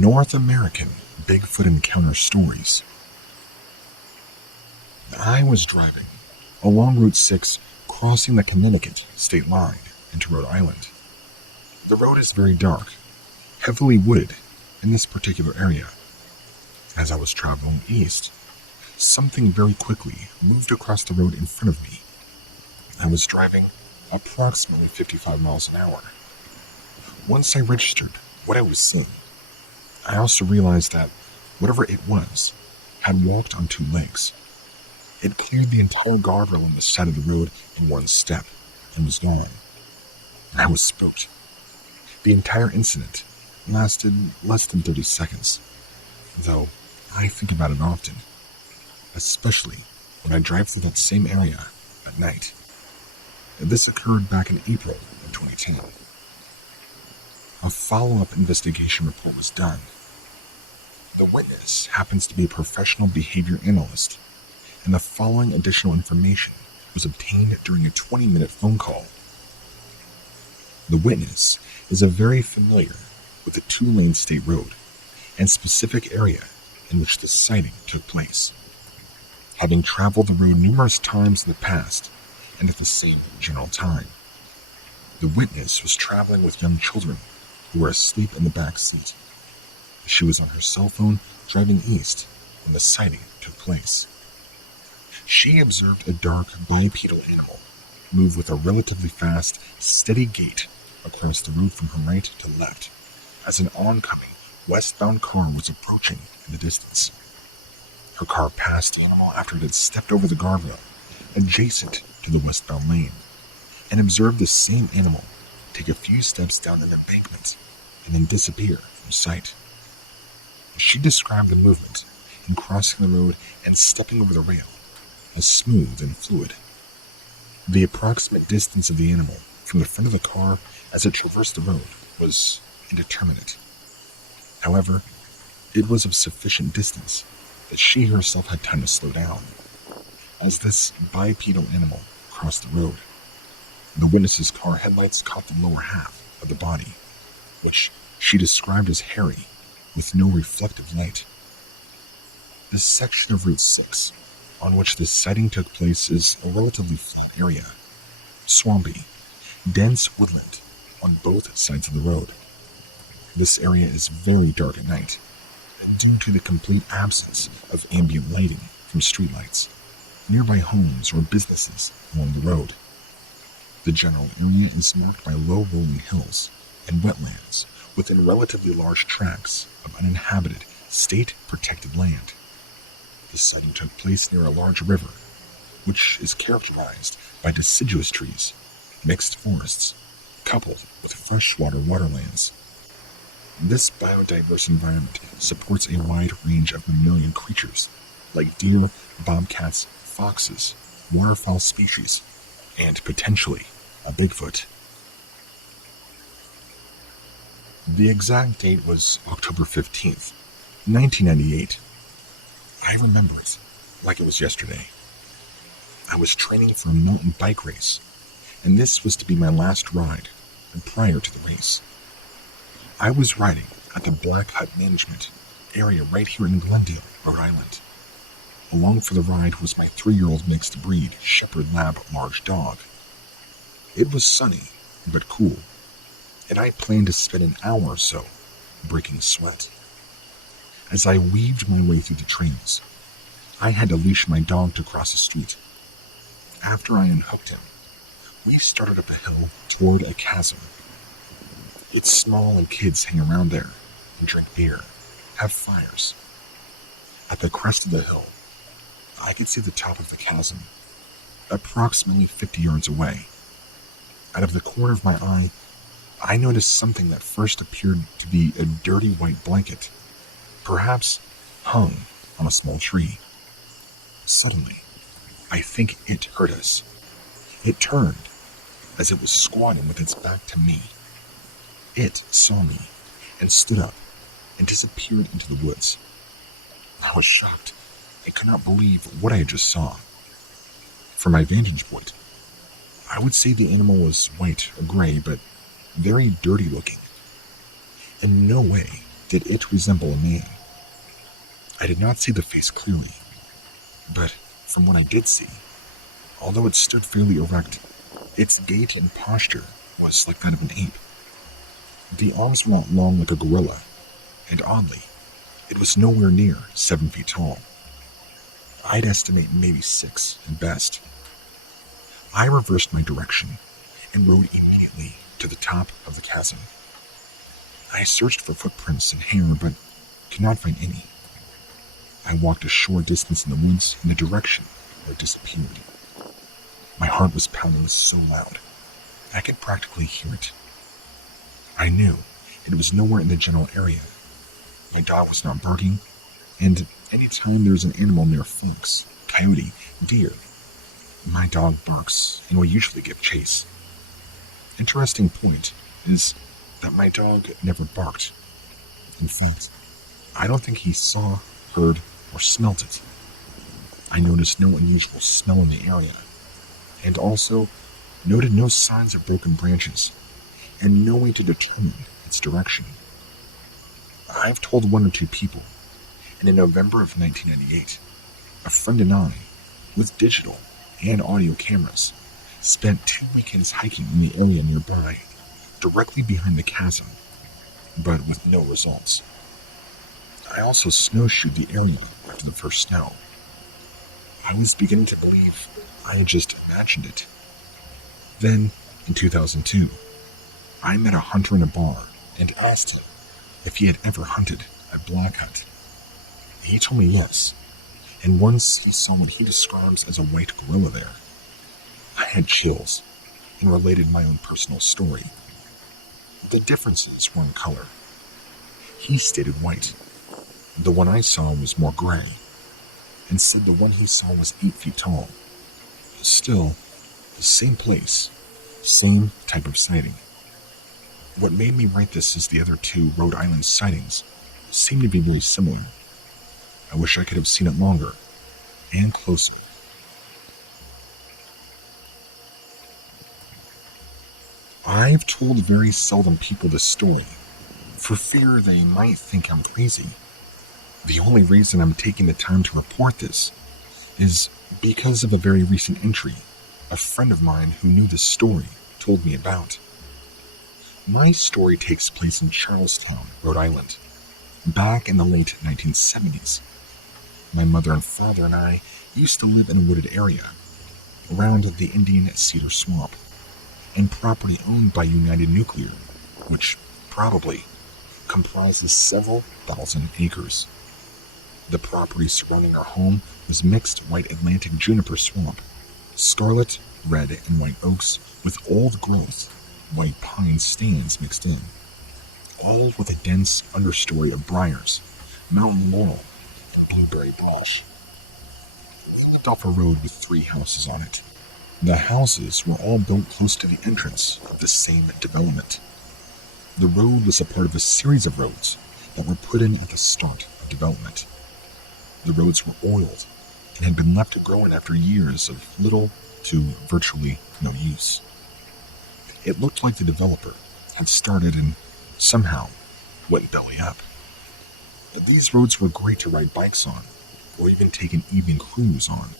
North American Bigfoot Encounter Stories. I was driving along Route 6, crossing the Connecticut state line into Rhode Island. The road is very dark, heavily wooded in this particular area. As I was traveling east, something very quickly moved across the road in front of me. I was driving approximately 55 miles an hour. Once I registered what I was seeing, I also realized that whatever it was had walked on two legs. It cleared the entire guardrail on the side of the road in one step and was gone. I was spooked. The entire incident lasted less than 30 seconds, though I think about it often, especially when I drive through that same area at night. This occurred back in April of 2010. A follow-up investigation report was done. The witness happens to be a professional behavior analyst, and the following additional information was obtained during a 20-minute phone call. The witness is very familiar with the two-lane state road and specific area in which the sighting took place, having traveled the road numerous times in the past and at the same general time. The witness was traveling with young children who were asleep in the back seat. She was on her cell phone driving east when the sighting took place. She observed a dark bipedal animal move with a relatively fast, steady gait across the road from her right to left as an oncoming westbound car was approaching in the distance. Her car passed the animal after it had stepped over the guardrail adjacent to the westbound lane and observed the same animal take a few steps down an embankment and then disappear from sight. She described the movement in crossing the road and stepping over the rail as smooth and fluid. The approximate distance of the animal from the front of the car as it traversed the road was indeterminate. However, it was of sufficient distance that she herself had time to slow down. As this bipedal animal crossed the road, the witness's car headlights caught the lower half of the body, which she described as hairy with no reflective light. This section of Route 6 on which this sighting took place is a relatively flat area, swampy, dense woodland on both sides of the road. This area is very dark at night, due to the complete absence of ambient lighting from streetlights, nearby homes or businesses along the road. The general area is marked by low rolling hills and wetlands within relatively large tracts of uninhabited, state-protected land. The sighting took place near a large river, which is characterized by deciduous trees, mixed forests, coupled with freshwater waterlands. This biodiverse environment supports a wide range of mammalian creatures, like deer, bobcats, foxes, waterfowl species, and potentially a Bigfoot. The exact date was October 15th, 1998. I remember it like it was yesterday. I was training for a mountain bike race, and this was to be my last ride prior to the race. I was riding at the Black Hut Management area right here in Glendale, Rhode Island. Along for the ride was my 3-year-old mixed breed Shepherd Lab large dog. It was sunny, but cool, and I planned to spend an hour or so breaking sweat. As I weaved my way through the trails, I had to leash my dog to cross the street. After I unhooked him, we started up a hill toward a chasm. It's small and kids hang around there and drink beer, have fires. At the crest of the hill, I could see the top of the chasm, approximately 50 yards away. Out of the corner of my eye, I noticed something that first appeared to be a dirty white blanket, perhaps hung on a small tree. Suddenly, I think it heard us. It turned as it was squatting with its back to me. It saw me and stood up and disappeared into the woods. I was shocked and could not believe what I had just saw. From my vantage point, I would say the animal was white or gray, but very dirty looking. In no way Did it resemble a man? I did not see the face clearly, but from what I did see, although it stood fairly erect, its gait and posture was like that of an ape. The arms were not long like a gorilla, and oddly, it was nowhere near 7 feet tall. I'd estimate maybe 6 at best. I reversed my direction and rode immediately to the top of the chasm. I searched for footprints and hair, but could not find any. I walked a short distance in the woods in the direction where it disappeared. My heart was pounding so loud, I could practically hear it. I knew it was nowhere in the general area. My dog was not barking, and any time there's an animal near fox, coyote, deer, my dog barks and will usually give chase. Interesting point is that my dog never barked. In fact, I don't think he saw, heard, or smelt it. I noticed no unusual smell in the area, and also noted no signs of broken branches, and no way to determine its direction. I've told 1 or 2 people, and in November of 1998, a friend and I, with digital and audio cameras, spent 2 weekends hiking in the area nearby, directly behind the chasm, but with no results. I also snowshoed the area after the first snow. I was beginning to believe I had just imagined it. Then, in 2002, I met a hunter in a bar and asked him if he had ever hunted a blackhead. He told me yes, and once he saw what he describes as a white gorilla there. I had chills and related my own personal story. The differences were in color. He stated white. The one I saw was more gray, and said the one he saw was 8 feet tall. Still, the same place, same type of sighting. What made me write this is the other 2 Rhode Island sightings seem to be very similar. I wish I could have seen it longer and closer. I've told very seldom people this story, for fear they might think I'm crazy. The only reason I'm taking the time to report this is because of a very recent entry a friend of mine who knew this story told me about. My story takes place in Charlestown, Rhode Island, back in the late 1970s. My mother and father and I used to live in a wooded area around the Indian Cedar Swamp, and property owned by United Nuclear, which probably comprises several thousand acres. The property surrounding our home was mixed white Atlantic juniper swamp, scarlet, red, and white oaks with old growth, white pine stands mixed in, all with a dense understory of briars, mountain laurel, and blueberry brush. We lived off a road with 3 houses on it. The houses were all built close to the entrance of the same development. The road was a part of a series of roads that were put in at the start of development. The roads were oiled and had been left to grow in after years of little to virtually no use. It looked like the developer had started and somehow went belly up. These roads were great to ride bikes on, or even take an evening cruise on,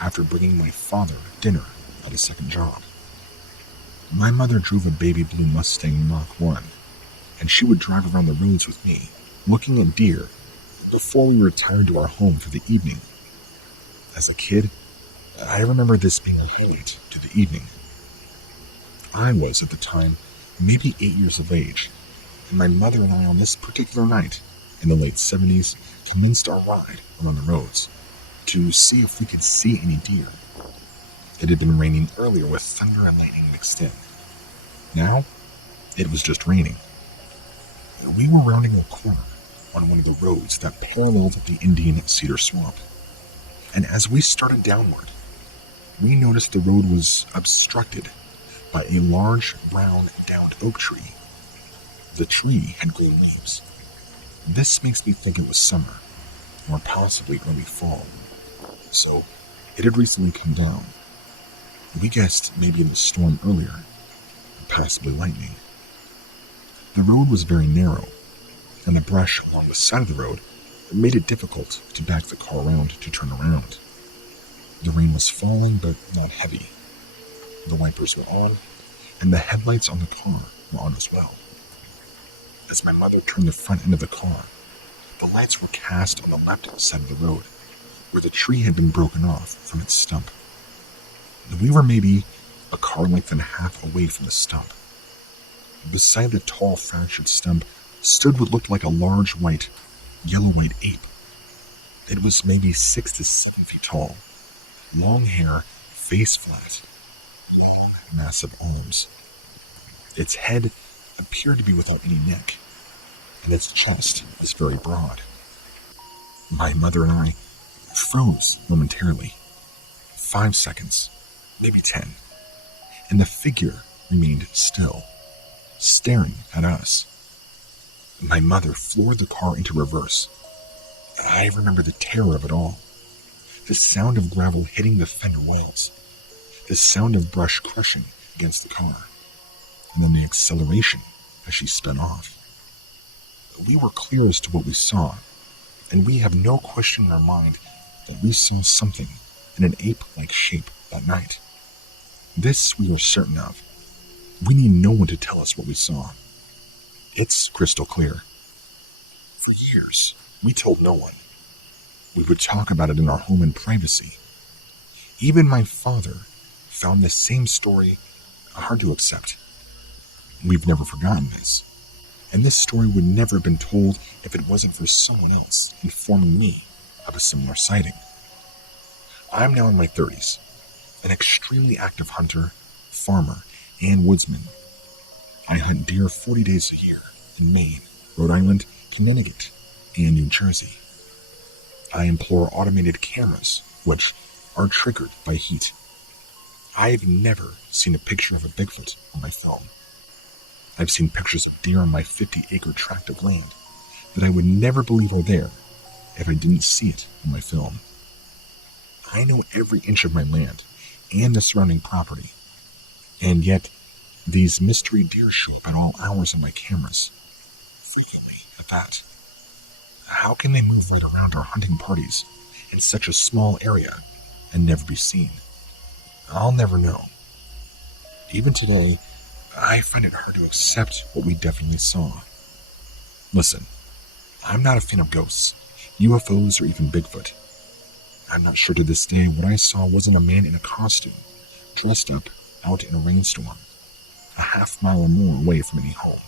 after bringing my father dinner at a second job. My mother drove a baby blue Mustang Mach 1, and she would drive around the roads with me, looking at deer, before we retired to our home for the evening. As a kid, I remember this being a highlight to the evening. I was, at the time, maybe 8 years of age, and my mother and I on this particular night, in the late 70s, commenced our ride around the roads to see if we could see any deer. It had been raining earlier with thunder and lightning mixed in. Now, it was just raining. We were rounding a corner on one of the roads that paralleled the Indian Cedar Swamp, and as we started downward, we noticed the road was obstructed by a large, brown, downed oak tree. The tree had green leaves. This makes me think it was summer, or possibly early fall, so it had recently come down. We guessed maybe in the storm earlier, possibly lightning. The road was very narrow, and the brush along the side of the road made it difficult to back the car around to turn around. The rain was falling, but not heavy. The wipers were on, and the headlights on the car were on as well. As my mother turned the front end of the car, the lights were cast on the left side of the road, where the tree had been broken off from its stump. We were maybe a car length and a half away from the stump. Beside the tall, fractured stump stood what looked like a large yellow-white ape. It was maybe 6 to 7 feet tall, long hair, face flat, with massive arms. Its head appeared to be without any neck, and its chest was very broad. My mother and I froze momentarily. 5 seconds, maybe 10, and the figure remained still, staring at us. My mother floored the car into reverse. I remember the terror of it all. The sound of gravel hitting the fender wells, the sound of brush crushing against the car, and then the acceleration as she sped off. We were clear as to what we saw, and we have no question in our mind that we saw something in an ape-like shape that night. This we are certain of. We need no one to tell us what we saw. It's crystal clear. For years, we told no one. We would talk about it in our home in privacy. Even my father found the same story hard to accept. We've never forgotten this, and this story would never have been told if it wasn't for someone else informing me of a similar sighting. I'm now in my 30s, an extremely active hunter, farmer, and woodsman. I hunt deer 40 days a year in Maine, Rhode Island, Connecticut, and New Jersey. I employ automated cameras, which are triggered by heat. I've never seen a picture of a Bigfoot on my film. I've seen pictures of deer on my 50-acre tract of land that I would never believe are there if I didn't see it on my film. I know every inch of my land and the surrounding property, and yet these mystery deer show up at all hours on my cameras, frequently at that. How can they move right around our hunting parties in such a small area and never be seen? I'll never know. Even today, I find it hard to accept what we definitely saw. Listen, I'm not a fan of ghosts, UFOs, or even Bigfoot. I'm not sure to this day what I saw wasn't a man in a costume, dressed up, out in a rainstorm, a half-mile or more away from any home,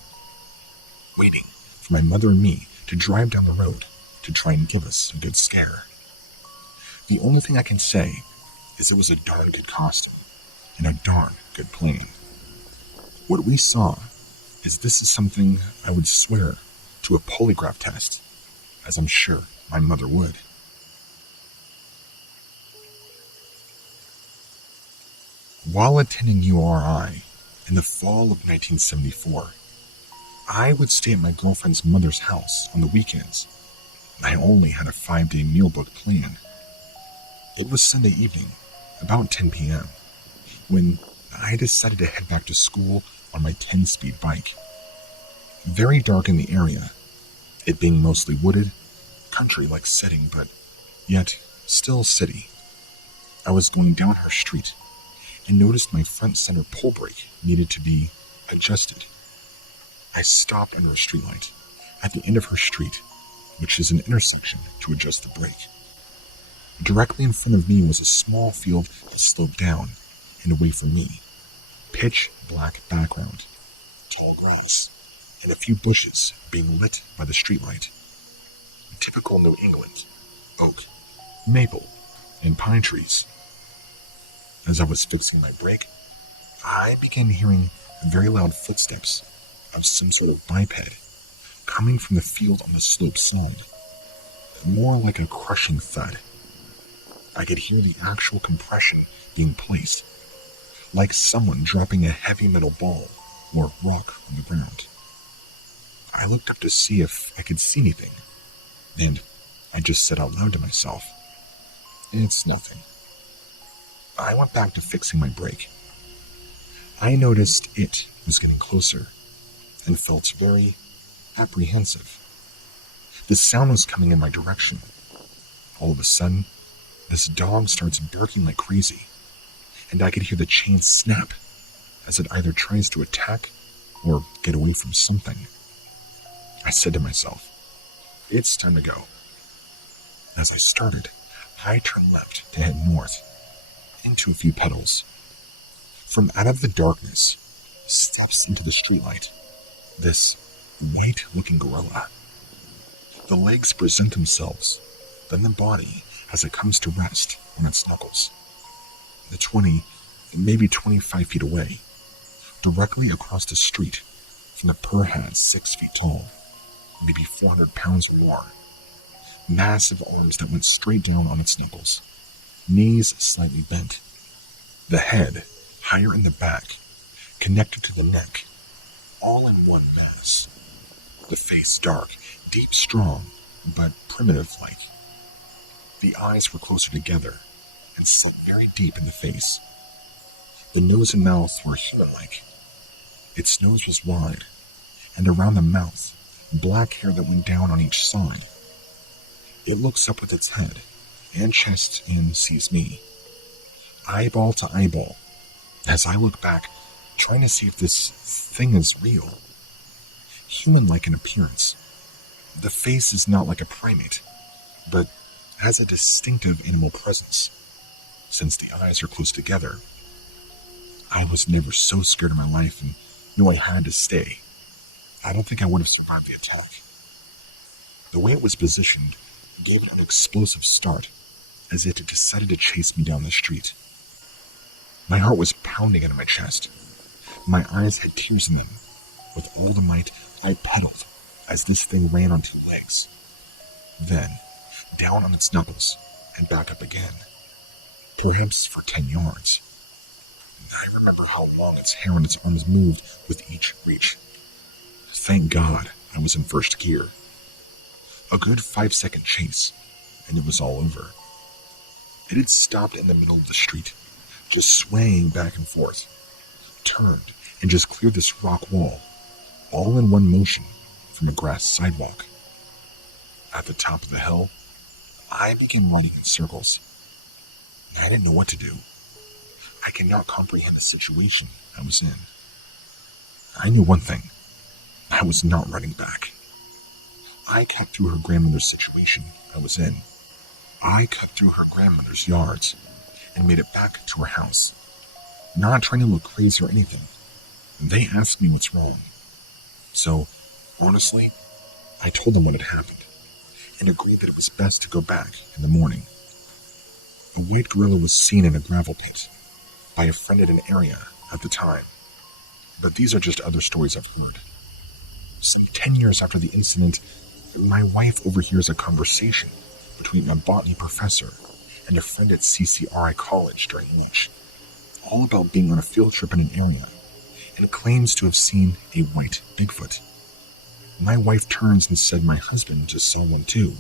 waiting for my mother and me to drive down the road to try and give us a good scare. The only thing I can say is it was a darn good costume and a darn good plan. What we saw is this is something I would swear to a polygraph test, as I'm sure my mother would. While attending URI in the fall of 1974, I would stay at my girlfriend's mother's house on the weekends. I only had a 5-day meal book plan. It was Sunday evening, about 10 p.m., when I decided to head back to school on my 10-speed bike. Very dark in the area, it being mostly wooded, country-like setting, but yet still city. I was going down her street and noticed my front center pull brake needed to be adjusted. I stopped under a streetlight at the end of her street, which is an intersection, to adjust the brake. Directly in front of me was a small field that sloped down and away from me. Pitch black background, tall grass, and a few bushes being lit by the streetlight. Typical New England, oak, maple, and pine trees. As I was fixing my brake, I began hearing very loud footsteps of some sort of biped coming from the field on the slope side, more like a crushing thud. I could hear the actual compression being placed, like someone dropping a heavy metal ball or rock on the ground. I looked up to see if I could see anything, and I just said out loud to myself, "It's nothing." I went back to fixing my brake. I noticed it was getting closer and felt very apprehensive. The sound was coming in my direction. All of a sudden, this dog starts barking like crazy, and I could hear the chain snap as it either tries to attack or get away from something. I said to myself, it's time to go. As I started, I turned left to head north, into a few puddles. From out of the darkness, steps into the streetlight this white-looking gorilla. The legs present themselves, then the body as it comes to rest on its knuckles. The 20, maybe 25 feet away, directly across the street from the perhaps 6 feet tall, maybe 400 pounds or more. Massive arms that went straight down on its knuckles, knees slightly bent. The head, higher in the back, connected to the neck, all in one mass. The face dark, deep strong, but primitive-like. The eyes were closer together and sunk very deep in the face. The nose and mouth were human-like. Its nose was wide, and around the mouth, black hair that went down on each side. It looks up with its head and chest and sees me, eyeball to eyeball, as I look back, trying to see if this thing is real. Human-like in appearance. The face is not like a primate, but has a distinctive animal presence. Since the eyes are close together, I was never so scared in my life and knew I had to stay. I don't think I would have survived the attack. The way it was positioned gave it an explosive start, as if it decided to chase me down the street. My heart was pounding into my chest. My eyes had tears in them. With all the might, I pedaled as this thing ran on 2 legs. Then, down on its knuckles and back up again, perhaps for 10 yards. I remember how long its hair on its arms moved with each reach. Thank God I was in first gear. A good 5-second chase, and it was all over. It had stopped in the middle of the street, just swaying back and forth, turned and just cleared this rock wall, all in one motion from a grass sidewalk. At the top of the hill, I began running in circles. I didn't know what to do. I could not comprehend the situation I was in. I knew one thing. I was not running back. I cut through her grandmother's situation I was in. I cut through her grandmother's yards and made it back to her house. Not trying to look crazy or anything. They asked me what's wrong. So, honestly, I told them what had happened and agreed that it was best to go back in the morning. A white gorilla was seen in a gravel pit by a friend in an area at the time. But these are just other stories I've heard. Some 10 years after the incident, my wife overhears a conversation between a botany professor and a friend at CCRI College during lunch, all about being on a field trip in an area, and claims to have seen a white Bigfoot. My wife turns and said my husband just saw one too.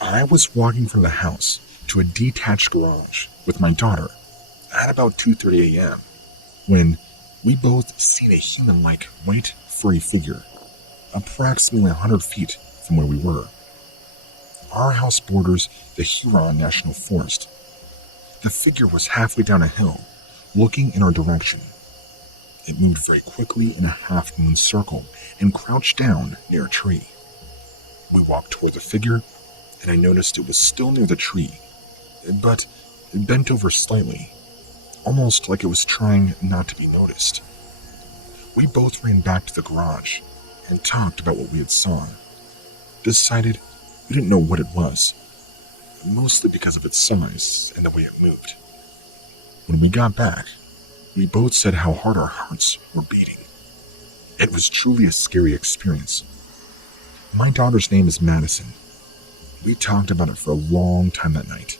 I was walking from the house to a detached garage with my daughter at about 2:30 a.m. when we both seen a human-like white furry figure approximately 100 feet from where we were. Our house borders the Huron National Forest. The figure was halfway down a hill, looking in our direction. It moved very quickly in a half-moon circle and crouched down near a tree. We walked toward the figure, and I noticed it was still near the tree, but bent over slightly, almost like it was trying not to be noticed. We both ran back to the garage and talked about what we had saw. Decided we didn't know what it was, mostly because of its size and the way it moved. When we got back, we both said how hard our hearts were beating. It was truly a scary experience. My daughter's name is Madison. We talked about it for a long time that night,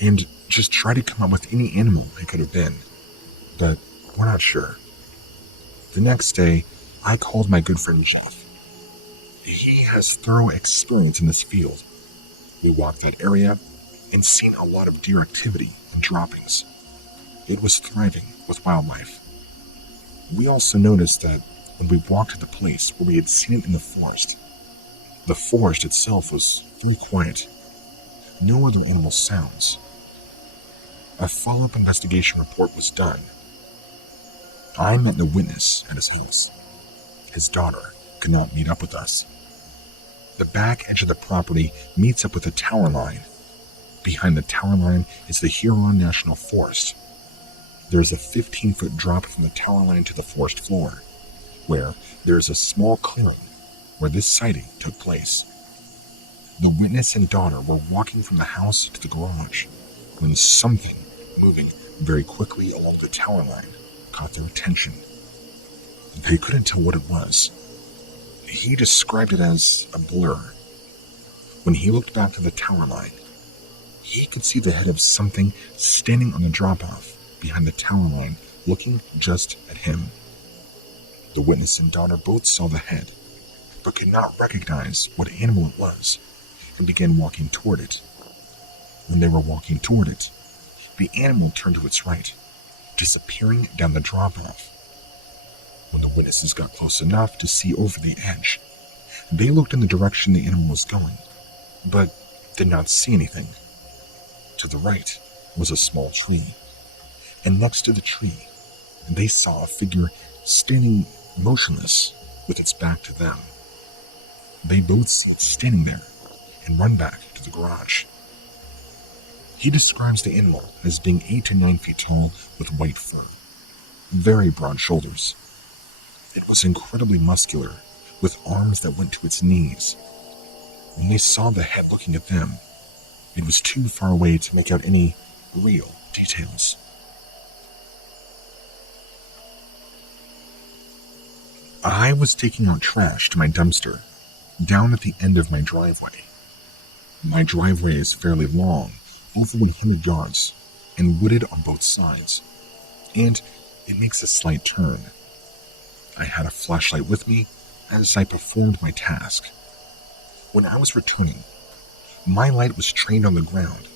and just tried to come up with any animal it could have been, but we're not sure. The next day, I called my good friend Jeff. He has thorough experience in this field. We walked that area and seen a lot of deer activity and droppings. It was thriving with wildlife. We also noticed that when we walked to the place where we had seen it in the forest itself was very quiet. No other animal sounds. A follow-up investigation report was done. I met the witness at his house. His daughter could not meet up with us. The back edge of the property meets up with the tower line. Behind the tower line is the Huron National Forest. There is a 15-foot drop from the tower line to the forest floor, where there is a small clearing where this sighting took place. The witness and daughter were walking from the house to the garage when something moving very quickly along the tower line caught their attention. They couldn't tell what it was. He described it as a blur. When he looked back to the tower line, he could see the head of something standing on the drop-off behind the tower line, looking just at him. The witness and daughter both saw the head, but could not recognize what animal it was, and began walking toward it. When they were walking toward it, the animal turned to its right, disappearing down the drop-off. When the witnesses got close enough to see over the edge, they looked in the direction the animal was going, but did not see anything. To the right was a small tree, and next to the tree, they saw a figure standing motionless with its back to them. They both see it standing there and run back to the garage. He describes the animal as being 8 to 9 feet tall with white fur, very broad shoulders. It was incredibly muscular, with arms that went to its knees. When they saw the head looking at them, it was too far away to make out any real details. I was taking out trash to my dumpster down at the end of my driveway. My driveway is fairly long, over 100 yards, and wooded on both sides, and it makes a slight turn. I had a flashlight with me as I performed my task. When I was returning, my light was trained on the ground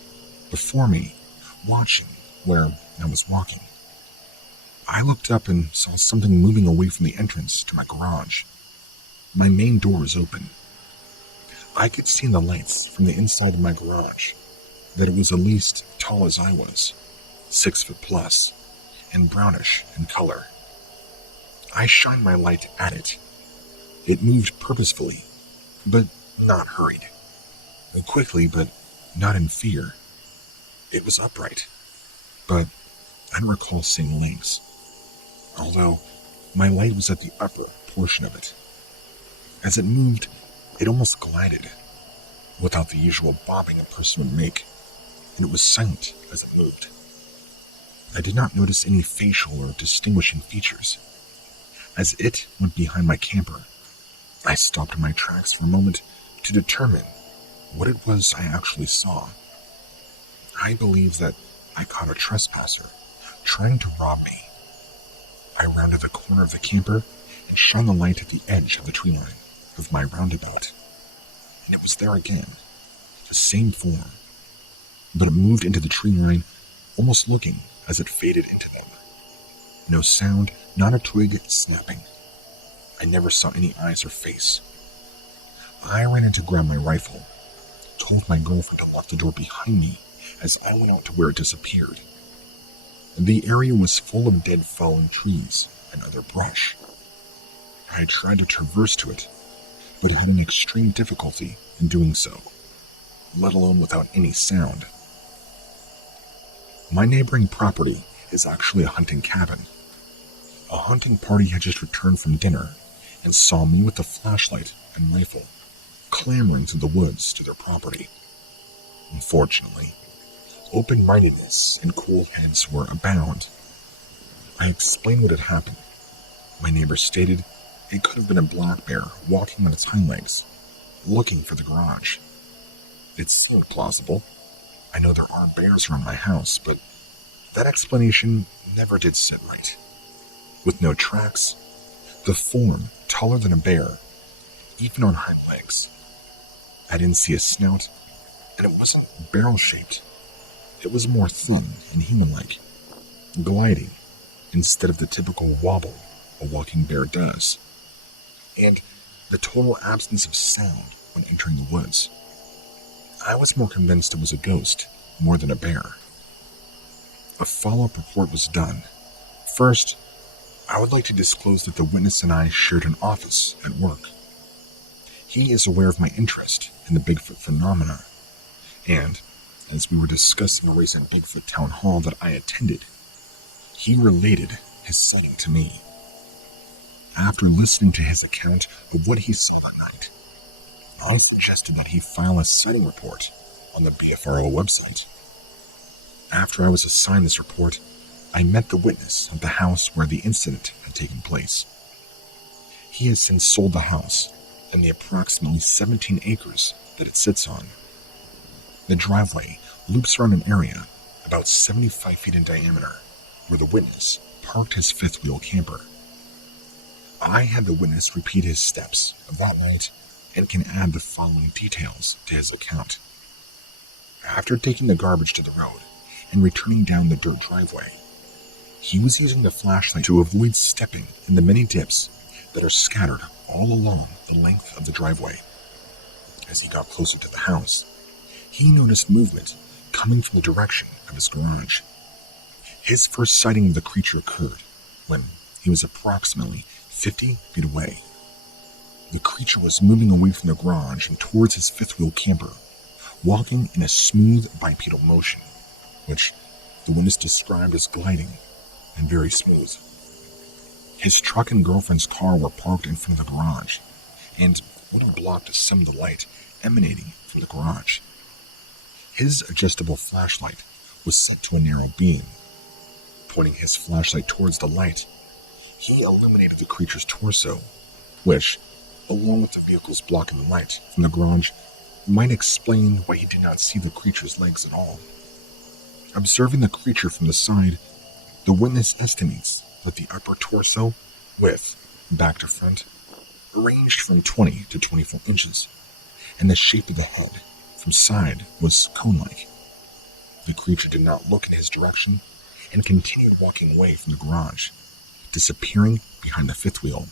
before me, watching where I was walking. I looked up and saw something moving away from the entrance to my garage. My main door was open. I could see in the lights from the inside of my garage that it was at least tall as I was, 6 foot plus, and brownish in color. I shined my light at it. It moved purposefully, but not hurried. Quickly, but not in fear. It was upright, but I don't recall seeing legs, although my light was at the upper portion of it. As it moved, it almost glided, without the usual bobbing a person would make, and it was silent as it moved. I did not notice any facial or distinguishing features. As it went behind my camper, I stopped in my tracks for a moment to determine what it was I actually saw. I believe that I caught a trespasser trying to rob me. I rounded the corner of the camper and shone the light at the edge of the tree line of my roundabout, and it was there again, the same form, but it moved into the tree line, almost looking as it faded into them. No sound, not a twig snapping. I never saw any eyes or face. I ran in to grab my rifle, told my girlfriend to lock the door behind me as I went out to where it disappeared. The area was full of dead fallen trees and other brush. I tried to traverse to it, but had an extreme difficulty in doing so, let alone without any sound. My neighboring property is actually a hunting cabin. A hunting party had just returned from dinner and saw me with a flashlight and rifle, clambering through the woods to their property. Unfortunately, open-mindedness and cool heads were abound. I explained what had happened. My neighbor stated it could have been a black bear walking on its hind legs, looking for the garage. It seemed plausible. I know there are bears around my house, but that explanation never did sit right. With no tracks, the form taller than a bear, even on hind legs. I didn't see a snout, and it wasn't barrel-shaped. It was more thin and human-like, gliding instead of the typical wobble a walking bear does. and the total absence of sound when entering the woods. I was more convinced it was a ghost more than a bear. A follow-up report was done. First, I would like to disclose that the witness and I shared an office at work. He is aware of my interest in the Bigfoot phenomena, and as we were discussing a recent Bigfoot town hall that I attended, he related his sighting to me. After listening to his account of what he saw that night, I suggested that he file a sighting report on the BFRO website. After I was assigned this report, I met the witness at the house where the incident had taken place. He has since sold the house and the approximately 17 acres that it sits on. The driveway loops around an area about 75 feet in diameter where the witness parked his fifth-wheel camper. I had the witness repeat his steps of that night and can add the following details to his account. After taking the garbage to the road and returning down the dirt driveway, he was using the flashlight to avoid stepping in the many dips that are scattered all along the length of the driveway. As he got closer to the house, he noticed movement coming from the direction of his garage. His first sighting of the creature occurred when he was approximately 50 feet away. The creature was moving away from the garage and towards his fifth-wheel camper, walking in a smooth bipedal motion, which the witness described as gliding and very smooth. His truck and girlfriend's car were parked in front of the garage, and would have blocked some of the light emanating from the garage. His adjustable flashlight was set to a narrow beam. Pointing his flashlight towards the light, he illuminated the creature's torso, which, along with the vehicles blocking the light from the garage, might explain why he did not see the creature's legs at all. Observing the creature from the side, the witness estimates that the upper torso, width, back to front, ranged from 20 to 24 inches, and the shape of the head from side was cone-like. The creature did not look in his direction and continued walking away from the garage, disappearing behind the fifth wheel.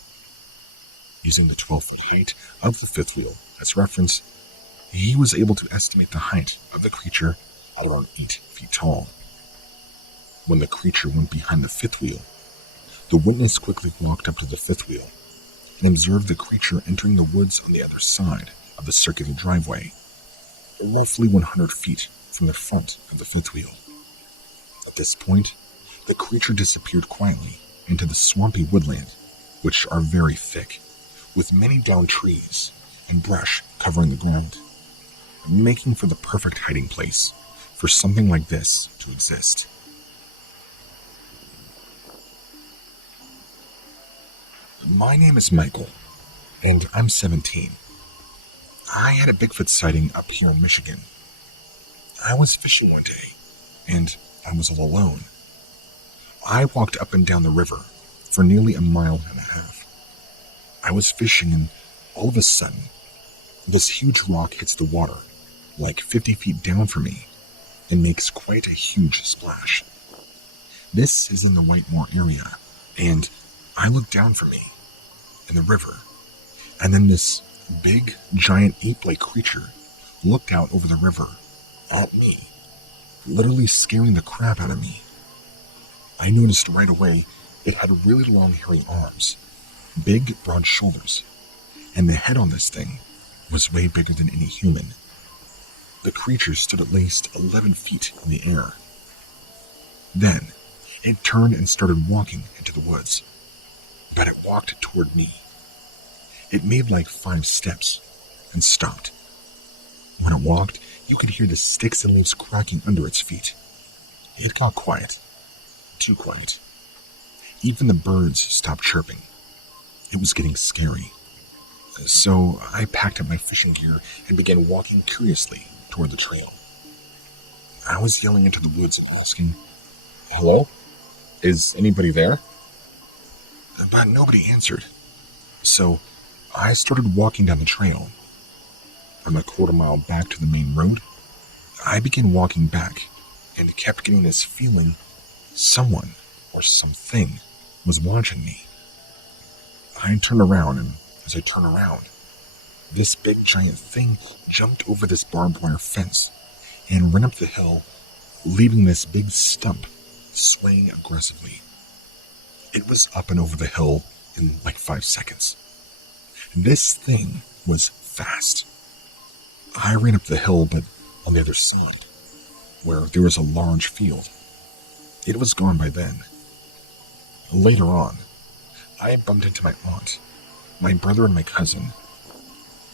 Using the 12-foot height of the fifth wheel as reference, he was able to estimate the height of the creature at around 8 feet tall. When the creature went behind the fifth wheel, the witness quickly walked up to the fifth wheel and observed the creature entering the woods on the other side of the circular driveway, roughly 100 feet from the front of the fifth wheel. At this point, the creature disappeared quietly into the swampy woodland, which are very thick, with many downed trees and brush covering the ground, making for the perfect hiding place for something like this to exist. My name is Michael, and I'm 17. I had a Bigfoot sighting up here in Michigan. I was fishing one day, and I was all alone. I walked up and down the river for nearly a mile and a half. I was fishing, and all of a sudden, this huge rock hits the water, like 50 feet down from me, and makes quite a huge splash. This is in the Whitemore area, and I looked down from me in the river, and then this big, giant ape-like creature looked out over the river at me, literally scaring the crap out of me. I noticed right away it had really long, hairy arms, big, broad shoulders, and the head on this thing was way bigger than any human. The creature stood at least 11 feet in the air. Then, it turned and started walking into the woods, but it walked toward me. It made like 5 steps and stopped. When it walked, you could hear the sticks and leaves cracking under its feet. It got quiet. Too quiet. Even the birds stopped chirping. It was getting scary. So I packed up my fishing gear and began walking curiously toward the trail. I was yelling into the woods and asking, "Hello? Is anybody there?" But nobody answered. So I started walking down the trail. I'm a quarter mile back to the main road. I began walking back and kept getting this feeling someone or something was watching me. I turned around and as I turn around, this big giant thing jumped over this barbed wire fence and ran up the hill, leaving this big stump swaying aggressively. It was up and over the hill in like 5 seconds. This thing was fast. I ran up the hill, but on the other side, where there was a large field. It was gone by then. Later on, I bumped into my aunt, my brother, and my cousin.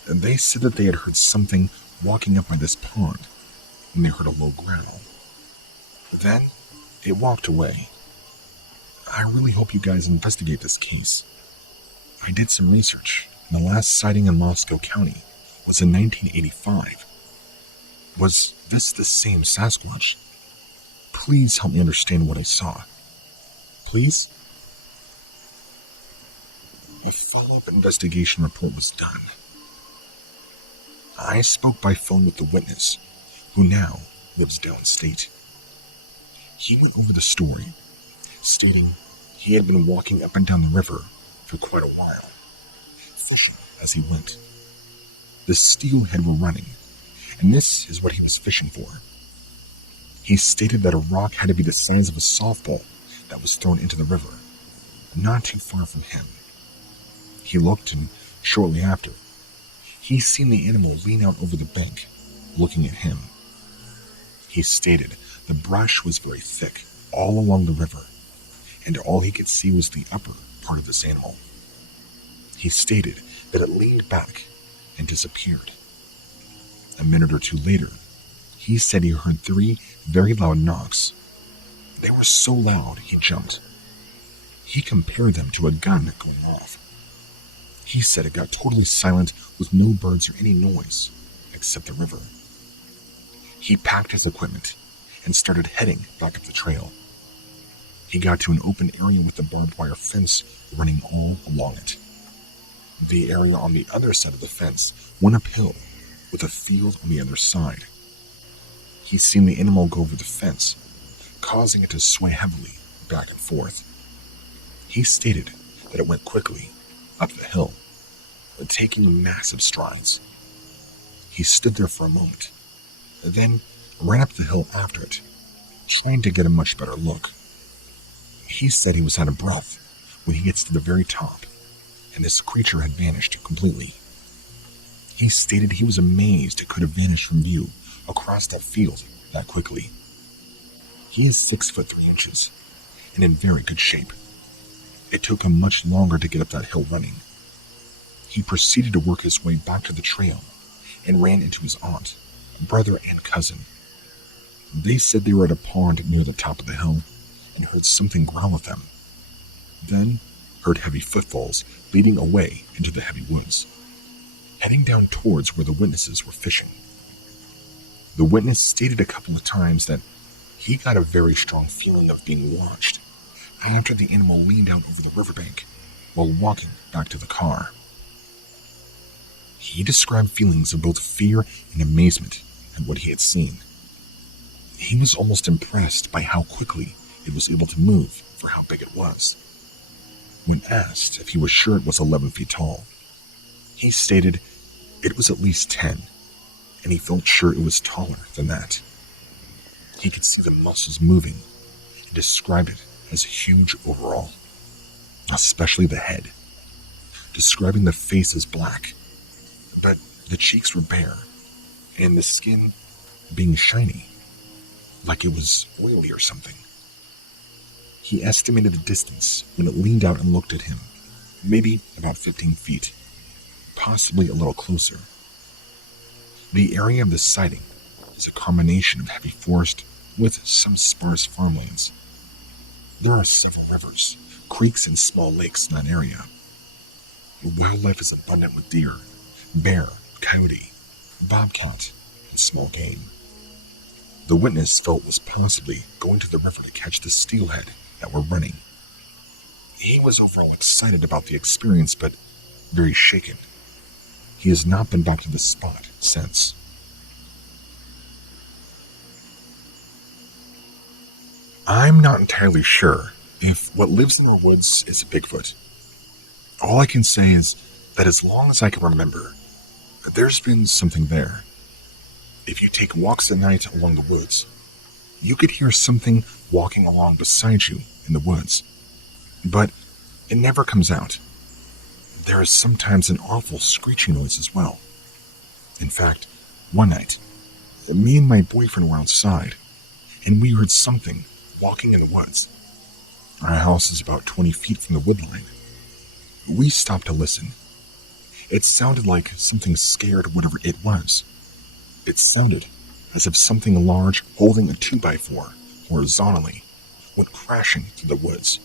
And they said that they had heard something walking up by this pond when they heard a low growl. Then, it walked away. I really hope you guys investigate this case. I did some research, and the last sighting in Moscow County was in 1985. Was this the same Sasquatch? Please help me understand what I saw. Please? A follow-up investigation report was done. I spoke by phone with the witness, who now lives downstate. He went over the story, stating he had been walking up and down the river for quite a while, fishing as he went. The steelhead were running, and this is what he was fishing for. He stated that a rock had to be the size of a softball that was thrown into the river, not too far from him. He looked, and shortly after, he seen the animal lean out over the bank, looking at him. He stated the brush was very thick all along the river, and all he could see was the upper part of this animal. He stated that it leaned back and disappeared. A minute or two later, he said he heard 3 very loud knocks. They were so loud he jumped. He compared them to a gun going off. He said it got totally silent with no birds or any noise except the river. He packed his equipment and started heading back up the trail. He got to an open area with a barbed wire fence running all along it. The area on the other side of the fence went uphill with a field on the other side. He seen the animal go over the fence, causing it to sway heavily back and forth. He stated that it went quickly up the hill, taking massive strides. He stood there for a moment, then ran up the hill after it, trying to get a much better look. He said he was out of breath when he gets to the very top, and this creature had vanished completely. He stated he was amazed it could have vanished from view across that field that quickly. He is 6'3" and in very good shape. It took him much longer to get up that hill running. He proceeded to work his way back to the trail and ran into his aunt, brother, and cousin. They said they were at a pond near the top of the hill and heard something growl at them. Then heard heavy footfalls leading away into the heavy woods, heading down towards where the witnesses were fishing. The witness stated a couple of times that he got a very strong feeling of being watched after the animal leaned out over the riverbank while walking back to the car. He described feelings of both fear and amazement at what he had seen. He was almost impressed by how quickly it was able to move for how big it was. When asked if he was sure it was 11 feet tall, he stated it was at least 10, and he felt sure it was taller than that. He could see the muscles moving and described it as huge overall, especially the head, describing the face as black, but the cheeks were bare, and the skin being shiny, like it was oily or something. He estimated the distance when it leaned out and looked at him, maybe about 15 feet, possibly a little closer. The area of the sighting is a combination of heavy forest with some sparse farmlands. There are several rivers, creeks, and small lakes in that area. Wildlife is abundant with deer, bear, coyote, bobcat, and small game. The witness felt was possibly going to the river to catch the steelhead that were running. He was overall excited about the experience, but very shaken. He has not been back to the spot since. I'm not entirely sure if what lives in our woods is a Bigfoot. All I can say is that as long as I can remember, there's been something there. If you take walks at night along the woods, you could hear something walking along beside you in the woods, but it never comes out. There is sometimes an awful screeching noise as well. In fact, one night, me and my boyfriend were outside, and we heard something walking in the woods. Our house is about 20 feet from the woodline. We stopped to listen. It sounded like something scared whatever it was. It sounded as if something large holding a 2x4 horizontally went crashing through the woods.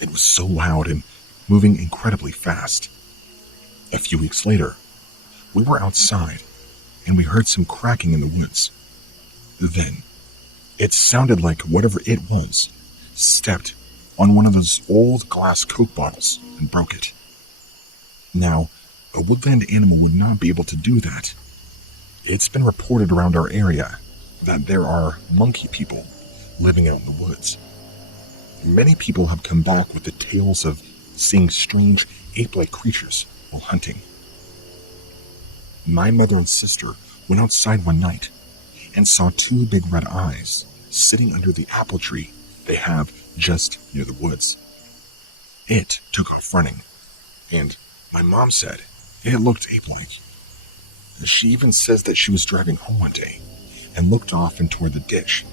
It was so loud and moving incredibly fast. A few weeks later, we were outside and we heard some cracking in the woods. Then, it sounded like whatever it was stepped on one of those old glass Coke bottles and broke it. Now, a woodland animal would not be able to do that. It's been reported around our area that there are monkey people living out in the woods. Many people have come back with the tales of seeing strange ape-like creatures while hunting. My mother and sister went outside one night and saw two big red eyes sitting under the apple tree they have just near the woods. It took off running, and my mom said it looked ape-like. She even says that she was driving home one day and looked off and toward the ditch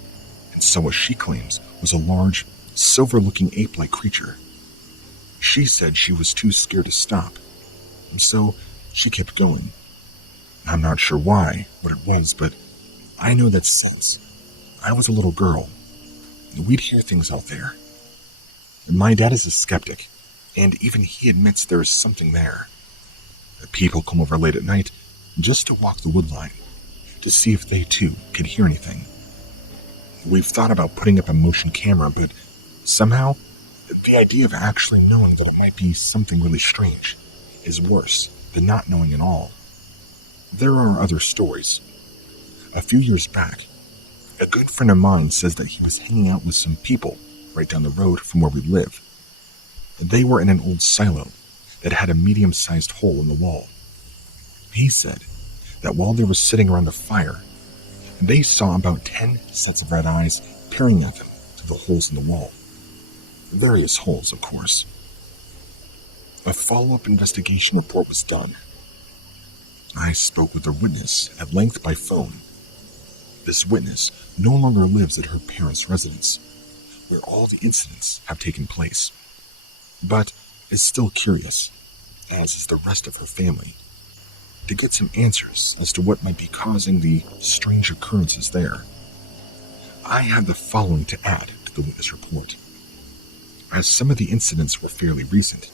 and saw what she claims was a large, silver-looking ape-like creature. She said she was too scared to stop, and so she kept going. I'm not sure why, what it was, but I know that since I was a little girl, we'd hear things out there. My dad is a skeptic, and even he admits there is something there. People come over late at night just to walk the woodline, to see if they too could hear anything. We've thought about putting up a motion camera, but somehow, the idea of actually knowing that it might be something really strange is worse than not knowing at all. There are other stories. A few years back, a good friend of mine says that he was hanging out with some people right down the road from where we live. They were in an old silo that had a medium-sized hole in the wall. He said that while they were sitting around the fire, they saw about 10 sets of red eyes peering at them through the holes in the wall. Various holes, of course. A follow-up investigation report was done. I spoke with a witness at length by phone. This witness no longer lives at her parents' residence, where all the incidents have taken place, but is still curious, as is the rest of her family, to get some answers as to what might be causing the strange occurrences there. I had the following to add to the witness report. As some of the incidents were fairly recent,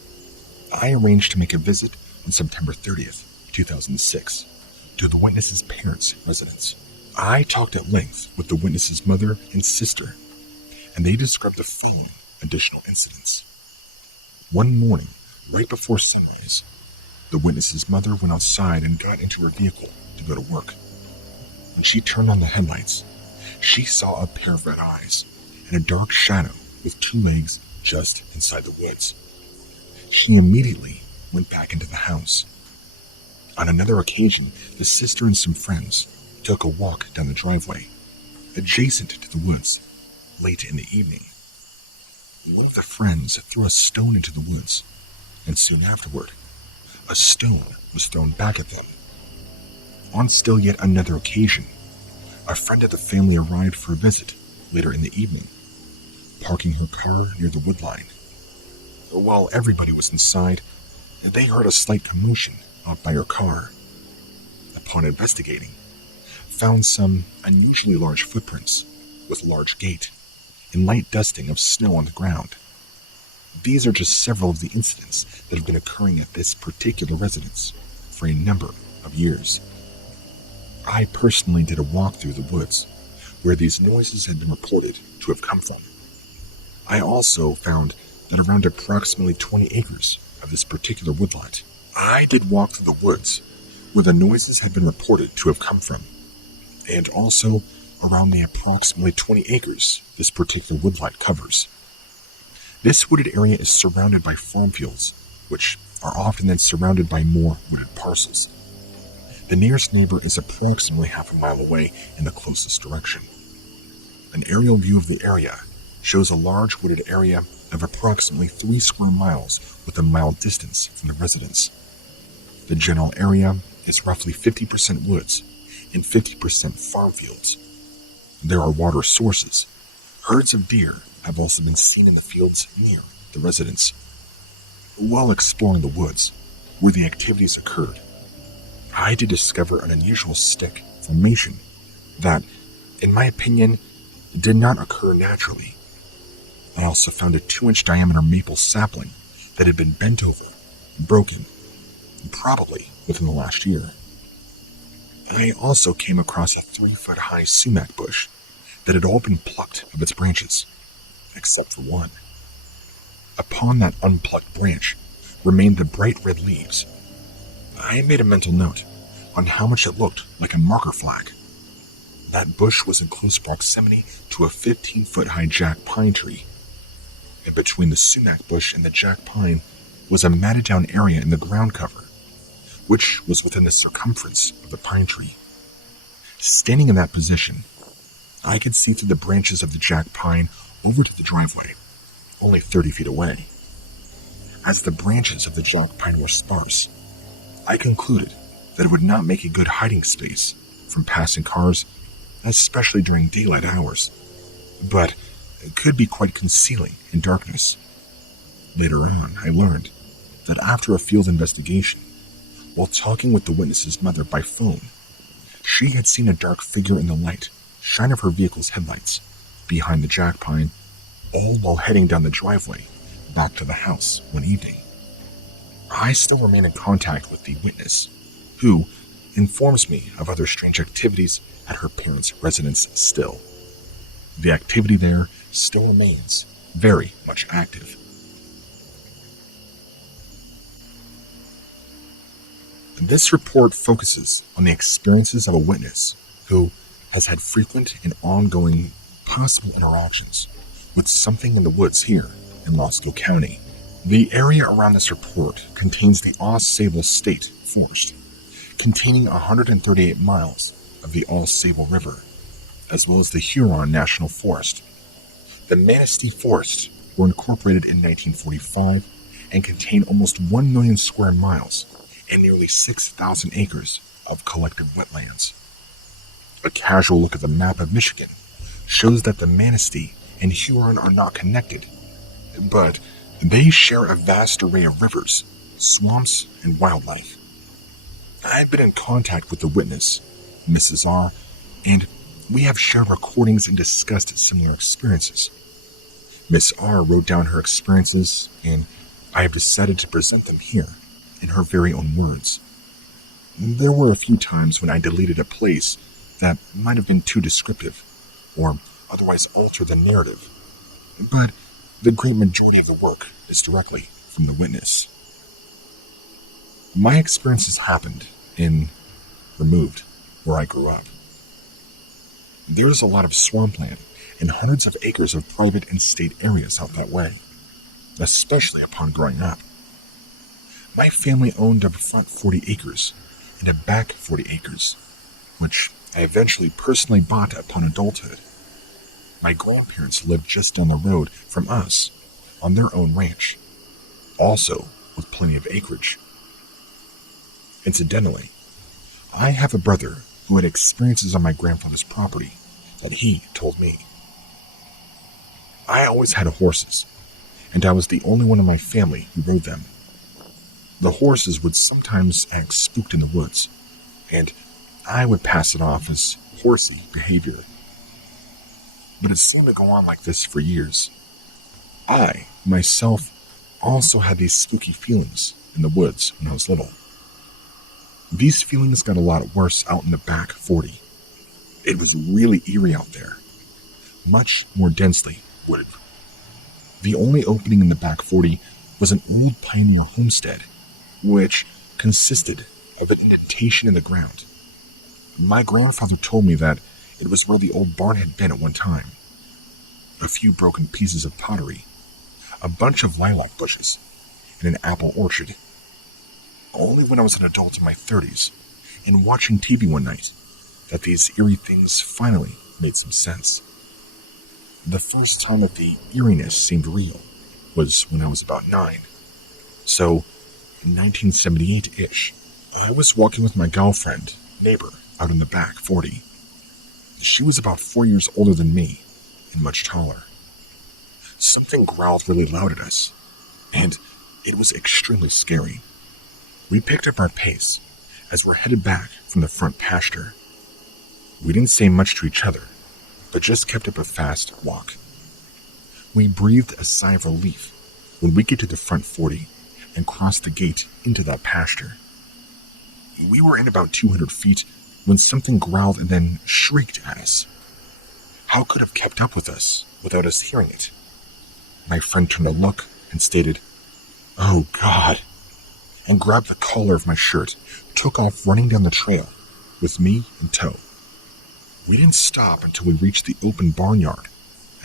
I arranged to make a visit on September 30th, 2006, to the witness's parents' residence. I talked at length with the witness's mother and sister, and they described the following additional incidents. One morning, right before sunrise, the witness's mother went outside and got into her vehicle to go to work. When she turned on the headlights, she saw a pair of red eyes and a dark shadow with two legs just inside the woods. She immediately went back into the house. On another occasion, the sister and some friends took a walk down the driveway, adjacent to the woods, late in the evening. One of the friends threw a stone into the woods, and soon afterward, a stone was thrown back at them. On still yet another occasion, a friend of the family arrived for a visit later in the evening, parking her car near the woodline. While everybody was inside, they heard a slight commotion out by her car. Upon investigating, found some unusually large footprints with a large gait and light dusting of snow on the ground. These are just several of the incidents that have been occurring at this particular residence for a number of years. I personally did a walk through the woods where these noises had been reported to have come from. I also found that around approximately 20 acres of this particular woodlot, I did walk through the woods where the noises had been reported to have come from, and also around the approximately 20 acres this particular woodlot covers. This wooded area is surrounded by farm fields, which are often then surrounded by more wooded parcels. The nearest neighbor is approximately half a mile away in the closest direction. An aerial view of the area shows a large wooded area of approximately 3 square miles with a mile distance from the residence. The general area is roughly 50% woods and 50% farm fields. There are water sources. Herds of deer have also been seen in the fields near the residence. While exploring the woods where the activities occurred, I did discover an unusual stick formation that, in my opinion, did not occur naturally. I also found a 2-inch diameter maple sapling that had been bent over and broken, probably within the last year. I also came across a 3-foot high sumac bush that had all been plucked of its branches, except for one. Upon that unplucked branch remained the bright red leaves. I made a mental note on how much it looked like a marker flag. That bush was in close proximity to a 15-foot high jack pine tree, and between the sumac bush and the jack pine was a matted down area in the ground cover, which was within the circumference of the pine tree. Standing in that position, I could see through the branches of the jack pine over to the driveway, only 30 feet away. As the branches of the jack pine were sparse, I concluded that it would not make a good hiding space from passing cars, especially during daylight hours, but it could be quite concealing in darkness. Later on, I learned that after a field investigation, while talking with the witness's mother by phone, she had seen a dark figure in the light shine of her vehicle's headlights behind the jack pine, all while heading down the driveway back to the house one evening. I still remain in contact with the witness, who informs me of other strange activities at her parents' residence still. The activity there still remains very much active. This report focuses on the experiences of a witness who has had frequent and ongoing possible interactions with something in the woods here in Roscoe County. The area around this report contains the Au-Sable State Forest, containing 138 miles of the Au-Sable River, as well as the Huron National Forest. The Manistee Forests were incorporated in 1945 and contain almost 1 million square miles and nearly 6,000 acres of collective wetlands. A casual look at the map of Michigan shows that the Manistee and Huron are not connected, but they share a vast array of rivers, swamps, and wildlife. I've been in contact with the witness, Mrs. R., and we have shared recordings and discussed similar experiences. Miss R. wrote down her experiences, and I have decided to present them here in her very own words. There were a few times when I deleted a place that might have been too descriptive, or otherwise alter the narrative, but the great majority of the work is directly from the witness. My experiences happened in Removed, where I grew up. There's a lot of swampland and hundreds of acres of private and state areas out that way, especially upon growing up. My family owned a front 40 acres and a back 40 acres, which I eventually personally bought upon adulthood. My grandparents lived just down the road from us on their own ranch, also with plenty of acreage. Incidentally, I have a brother who had experiences on my grandfather's property that he told me. I always had horses, and I was the only one in my family who rode them. The horses would sometimes act spooked in the woods, and I would pass it off as horsey behavior. But it seemed to go on like this for years. I, myself, also had these spooky feelings in the woods when I was little. These feelings got a lot worse out in the back 40. It was really eerie out there, much more densely wooded. The only opening in the back 40 was an old pioneer homestead, which consisted of an indentation in the ground. My grandfather told me that it was where the old barn had been at one time. A few broken pieces of pottery, a bunch of lilac bushes, and an apple orchard. only when I was an adult in my 30s and watching TV one night that these eerie things finally made some sense. The first time that the eeriness seemed real was when I was about 9. So, in 1978-ish, I was walking with my girlfriend, neighbor, out in the back 40. She was about 4 years older than me and much taller. Something growled really loud at us, and it was extremely scary. We picked up our pace as we're headed back from the front pasture. We didn't say much to each other, but just kept up a fast walk. We breathed a sigh of relief when we get to the front 40 and cross the gate into that pasture. We were in about 200 feet when something growled and then shrieked at us. How could it have kept up with us without us hearing it? My friend turned to look and stated, "Oh God," and grabbed the collar of my shirt, took off running down the trail with me in tow. We didn't stop until we reached the open barnyard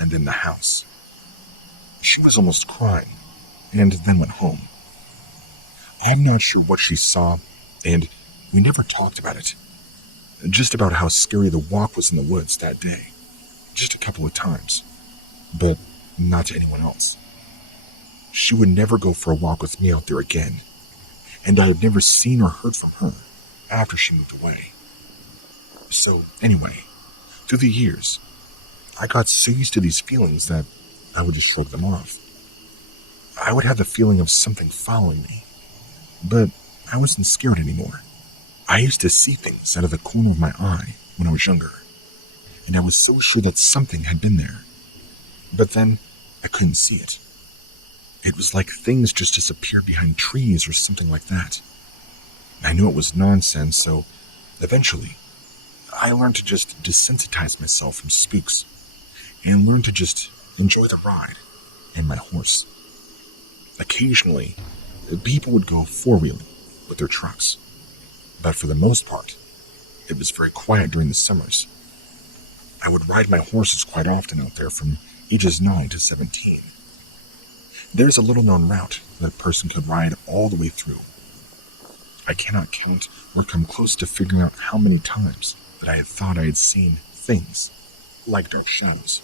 and then the house. She was almost crying and then went home. I'm not sure what she saw, and we never talked about it. Just about how scary the walk was in the woods that day. Just a couple of times, but not to anyone else. She would never go for a walk with me out there again, and I had never seen or heard from her after she moved away. So anyway, through the years, I got so used to these feelings that I would just shrug them off. I would have the feeling of something following me, but I wasn't scared anymore. I used to see things out of the corner of my eye when I was younger, and I was so sure that something had been there. But then, I couldn't see it. It was like things just disappeared behind trees or something like that. I knew it was nonsense, so eventually, I learned to just desensitize myself from spooks and learned to just enjoy the ride and my horse. Occasionally, people would go four-wheeling with their trucks, but for the most part, it was very quiet during the summers. I would ride my horses quite often out there from ages 9 to 17. There's a little-known route that a person could ride all the way through. I cannot count or come close to figuring out how many times that I had thought I had seen things, like dark shadows,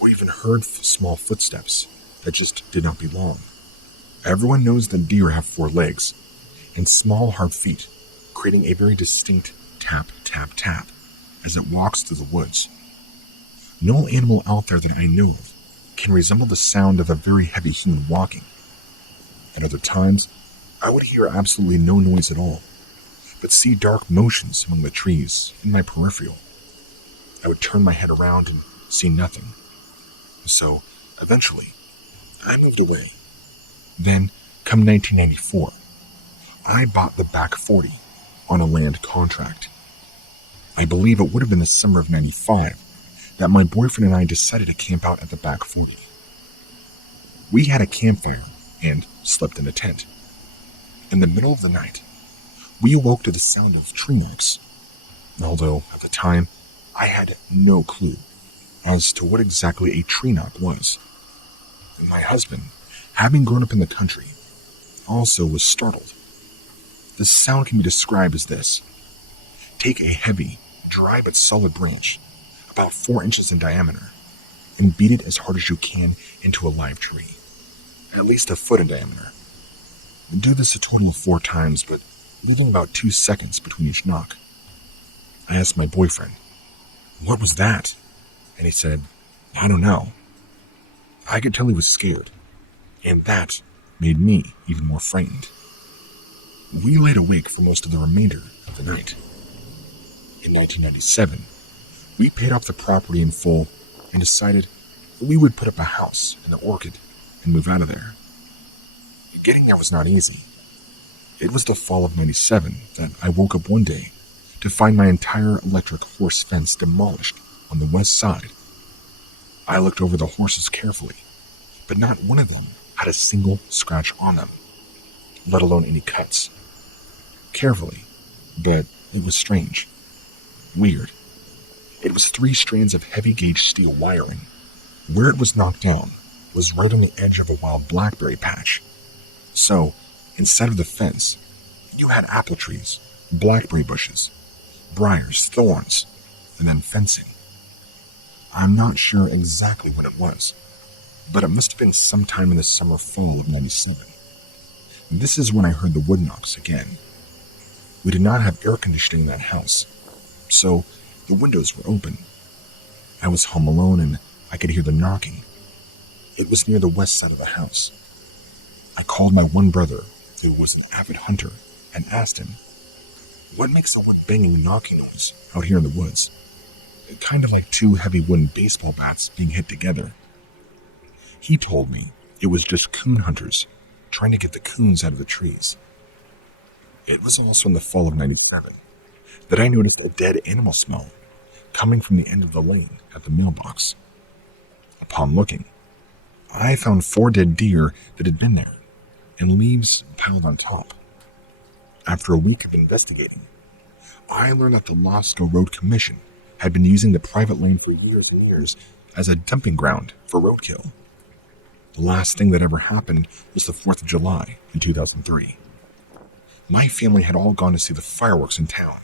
or even heard small footsteps that just did not belong. Everyone knows that deer have 4 legs and small hard feet, creating a very distinct tap, tap, tap as it walks through the woods. No animal out there that I know of can resemble the sound of a very heavy human walking. At other times, I would hear absolutely no noise at all, but see dark motions among the trees in my peripheral. I would turn my head around and see nothing. So, eventually, I moved away. Then, come 1994, I bought the back 40 on a land contract. I believe it would have been the summer of 95 that my boyfriend and I decided to camp out at the back 40. We had a campfire and slept in a tent. In the middle of the night, we awoke to the sound of tree knocks, although at the time I had no clue as to what exactly a tree knock was. My husband, having grown up in the country, also was startled. The sound can be described as this. Take a heavy, dry but solid branch, about 4 inches in diameter, and beat it as hard as you can into a live tree, at least a foot in diameter. Do this a total of 4 times, but leaving about 2 seconds between each knock. I asked my boyfriend, "What was that?" And he said, "I don't know." I could tell he was scared, and that made me even more frightened. We laid awake for most of the remainder of the night. In 1997, we paid off the property in full and decided that we would put up a house in the Orchid and move out of there. Getting there was not easy. It was the fall of 97 that I woke up one day to find my entire electric horse fence demolished on the west side. I looked over the horses carefully, but not one of them had a single scratch on them, let alone any cuts. Carefully, but it was strange. Weird. It was 3 strands of heavy-gauge steel wiring. Where it was knocked down was right on the edge of a wild blackberry patch. So, inside of the fence, You had apple trees, blackberry bushes, briars, thorns, and then fencing. I'm not sure exactly when it was, but it must have been sometime in the summer-fall of '97. This is when I heard the wood knocks again. We did not have air conditioning in that house, so the windows were open. I was home alone and I could hear the knocking. It was near the west side of the house. I called my one brother, who was an avid hunter, and asked him, "What makes a wood banging knocking noise out here in the woods? Kind of like two heavy wooden baseball bats being hit together." He told me it was just coon hunters trying to get the coons out of the trees. It was also in the fall of '97 that I noticed a dead animal smell coming from the end of the lane at the mailbox. Upon looking, I found 4 dead deer that had been there, and leaves piled on top. After a week of investigating, I learned that the Losco Road Commission had been using the private lane for years and years as a dumping ground for roadkill. The last thing that ever happened was the 4th of July in 2003. My family had all gone to see the fireworks in town,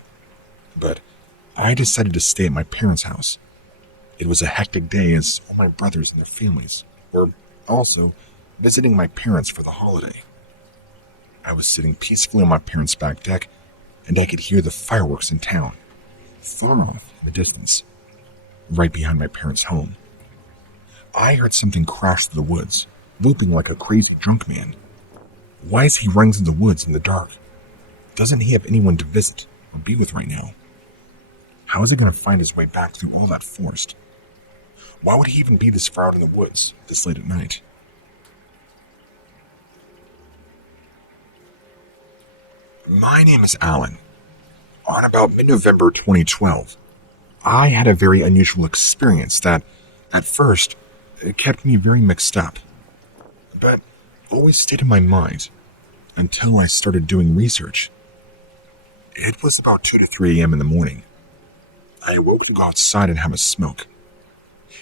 but I decided to stay at my parents' house. It was a hectic day as all my brothers and their families were also visiting my parents for the holiday. I was sitting peacefully on my parents' back deck, and I could hear the fireworks in town, far off in the distance, right behind my parents' home. I heard something crash through the woods, looping like a crazy drunk man. Why is he running through the woods in the dark? Doesn't he have anyone to visit or be with right now? How is he going to find his way back through all that forest? Why would he even be this far out in the woods this late at night? My name is Alan. On about mid-November 2012, I had a very unusual experience that, at first, kept me very mixed up, but always stayed in my mind until I started doing research. It was about 2 to 3 a.m. in the morning. I awoke to go outside and have a smoke.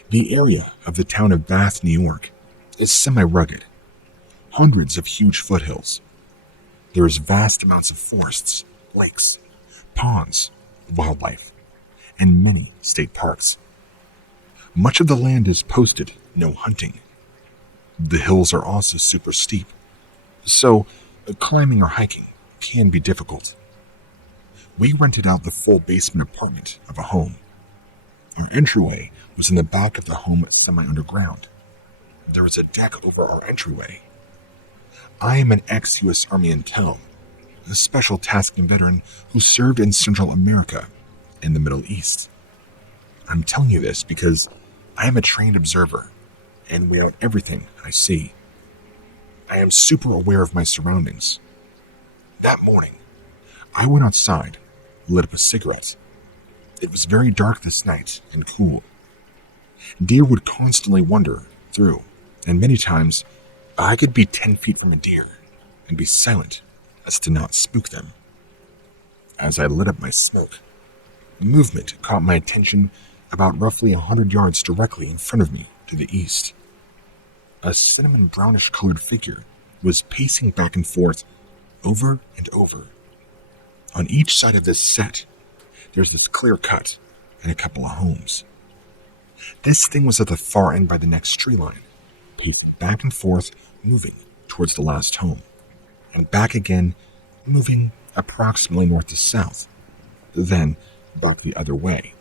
The area of the town of Bath, New York, is semi-rugged. Hundreds of huge foothills. There is vast amounts of forests, lakes, ponds, wildlife, and many state parks. Much of the land is posted no hunting. The hills are also super steep, so climbing or hiking can be difficult. We rented out the full basement apartment of a home. Our entryway was in the back of the home semi-underground. There was a deck over our entryway. I am an ex-U.S. Army intel, a special tasking veteran who served in Central America and the Middle East. I'm telling you this because I am a trained observer and weigh out everything I see. I am super aware of my surroundings. That morning, I went outside, lit up a cigarette. It was very dark this night and cool. Deer would constantly wander through, and many times I could be 10 feet from a deer and be silent as to not spook them. As I lit up my smoke, movement caught my attention about roughly 100 yards directly in front of me to the east. A cinnamon brownish colored figure was pacing back and forth over and over. On each side of this set, there's this clear cut and a couple of homes. This thing was at the far end by the next tree line, pacing back and forth, moving towards the last home, and back again, moving approximately north to south, then back the other way.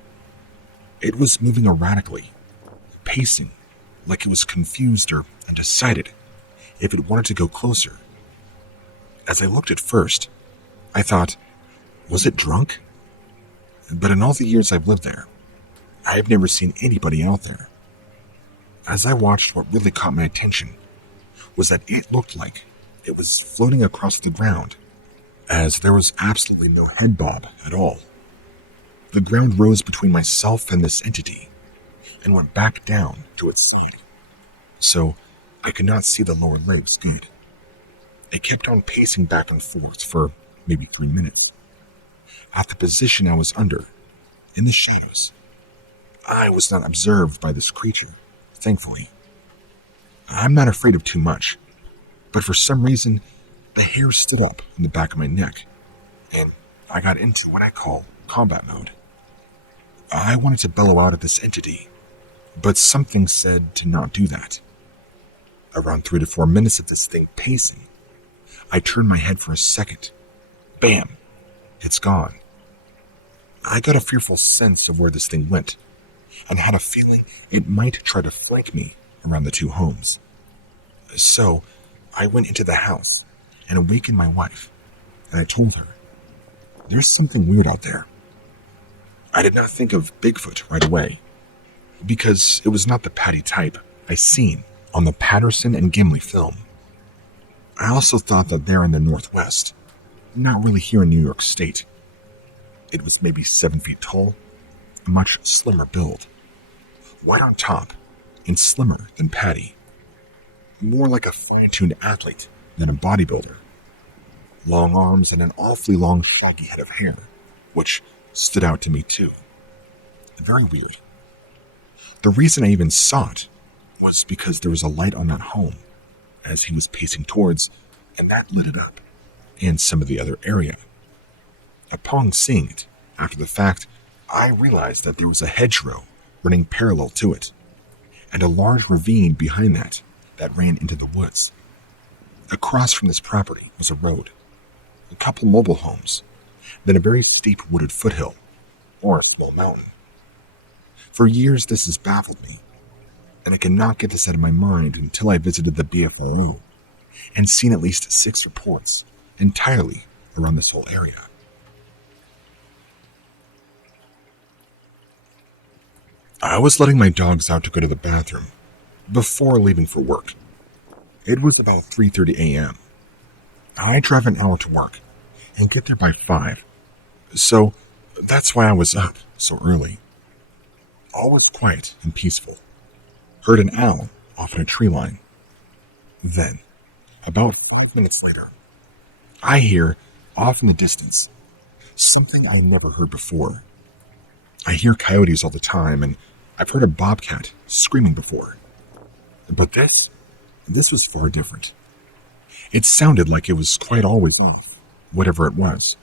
It was moving erratically, pacing like it was confused or undecided if it wanted to go closer. As I looked at first, I thought, was it drunk? But in all the years I've lived there, I have never seen anybody out there. As I watched, what really caught my attention was that it looked like it was floating across the ground, as there was absolutely no head bob at all. The ground rose between myself and this entity, and went back down to its side, so I could not see the lower legs good. It kept on pacing back and forth for maybe 3 minutes. At the position I was under, in the shadows, I was not observed by this creature, thankfully. I'm not afraid of too much, but for some reason, the hair stood up on the back of my neck and I got into what I call combat mode. I wanted to bellow out at this entity, but something said to not do that. Around 3 to 4 minutes of this thing pacing, I turned my head for a second. Bam! It's gone. I got a fearful sense of where this thing went, and had a feeling it might try to flank me around the 2 homes. So, I went into the house and awakened my wife, and I told her, "There's something weird out there." I did not think of Bigfoot right away, because it was not the Patty type I seen on the Patterson and Gimli film. I also thought that they're in the Northwest, not really here in New York State. It was maybe 7 feet tall, a much slimmer build, white on top, and slimmer than Patty. More like a fine-tuned athlete than a bodybuilder. Long arms and an awfully long shaggy head of hair, which stood out to me too. Very weird. The reason I even saw it was because there was a light on that home as he was pacing towards, and that lit it up, and some of the other area. Upon seeing it, after the fact, I realized that there was a hedgerow running parallel to it, and a large ravine behind that ran into the woods. Across from this property was a road, a couple mobile homes, then a very steep wooded foothill, or a small mountain. For years this has baffled me, and I cannot get this out of my mind until I visited the BFRO and seen at least 6 reports entirely around this whole area. I was letting my dogs out to go to the bathroom before leaving for work. It was about 3:30 a.m. I drive an hour to work and get there by 5, so that's why I was up so early. All was quiet and peaceful. Heard an owl off in a tree line. Then, about 5 minutes later, I hear, off in the distance, something I never heard before. I hear coyotes all the time, and I've heard a bobcat screaming before. But this was far different. It sounded like it was quite always off, whatever it was.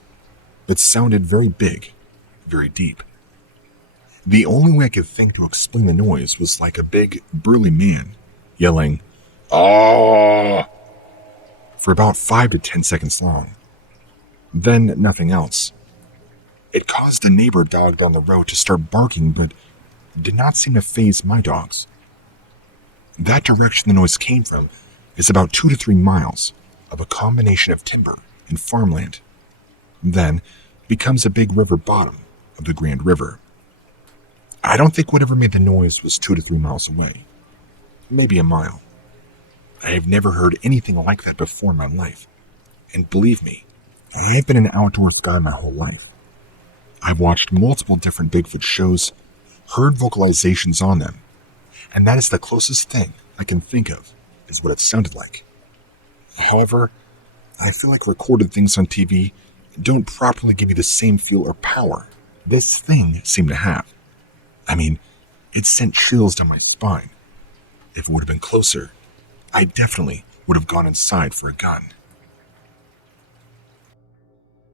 It sounded very big, very deep. The only way I could think to explain the noise was like a big, burly man yelling, "Ah!" for about 5 to 10 seconds long. Then nothing else. It caused a neighbor dog down the road to start barking, but did not seem to faze my dogs. That direction the noise came from is about 2 to 3 miles of a combination of timber and farmland. Then becomes a big river bottom of the Grand River. I don't think whatever made the noise was 2 to 3 miles away. Maybe a mile. I have never heard anything like that before in my life. And believe me, I've been an outdoors guy my whole life. I've watched multiple different Bigfoot shows, heard vocalizations on them, and that is the closest thing I can think of is what it sounded like. However, I feel like recorded things on TV don't properly give you the same feel or power this thing seemed to have. I mean, it sent chills down my spine. If it would have been closer, I definitely would have gone inside for a gun.